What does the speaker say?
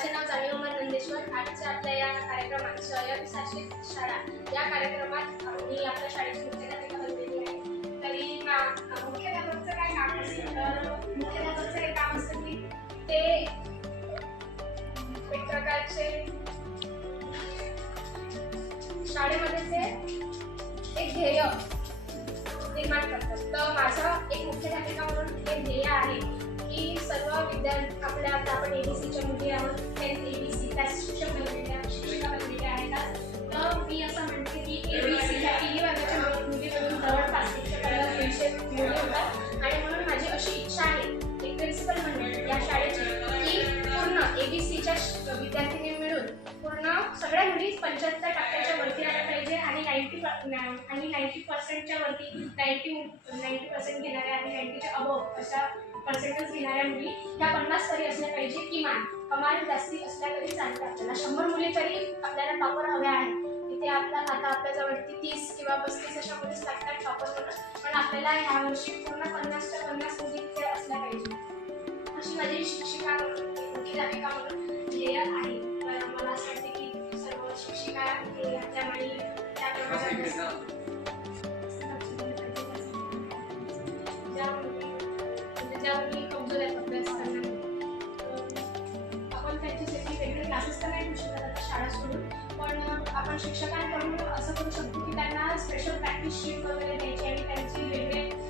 माझे नाव जाणीव उमर नंदेश्वर आजच्या आपल्या या कार्यक्रमात शहर शासित शाळा. या कार्यक्रमात मी आपल्या शाळेची मुख्याध्यापिका बनलेली आहे. तरी मा- मुख्याध्यापकाचं काय काम असतं तर मुख्याध्यापकाचं हे काम असतं की ते एक प्रकारचे शाळेमध्ये ते एक ध्येय निर्माण करतात. तर माझं एक मुख्याध्यापिका म्हणून हे ध्येय आहे की सर्व विद्यार्थी आपल्या आता आपण एबीसीच्या मुली आहोत. प्रिन्सिपल मंडळ म्हणजे या शाळेची ही पूर्ण एबीसीच्या विद्यार्थिनी मिळून पूर्ण सगळ्या मुली पंच्याहत्तर टक्क्याच्या वरती आल्या पाहिजे आणि नाईन्टी आणि नाईन्टी पर्सेंटच्या वरती नाईन्टी नाईन्टी पर्सेंट घेणाऱ्या आणि नाईन्टीच्या अबोव अशा पर्सेंटेज घेणाऱ्या मुली ह्या पन्नास तरी असल्या पाहिजे किमान. कमाल जास्ती असल्या तरी चालते आपल्याला. शंभर मुली तरी आपल्याला टॉपर हव्या आहेत. तिथे आपला आता आपल्याजवळ तीस किंवा पस्तीस अशा मुलीच लागतात टॉपर म्हणून पण आपल्याला ह्या वर्षी पूर्ण पन्नासच्या पन्नास म्हणून आहे. तर मला असं वाटते की सर्व शिक्षिका त्यामुळे आपण शिक्षकांकडून असं करू शकतो की त्यांना स्पेशल प्रॅक्टिस शीट वगैरे द्यायची आणि त्यांची वेगळे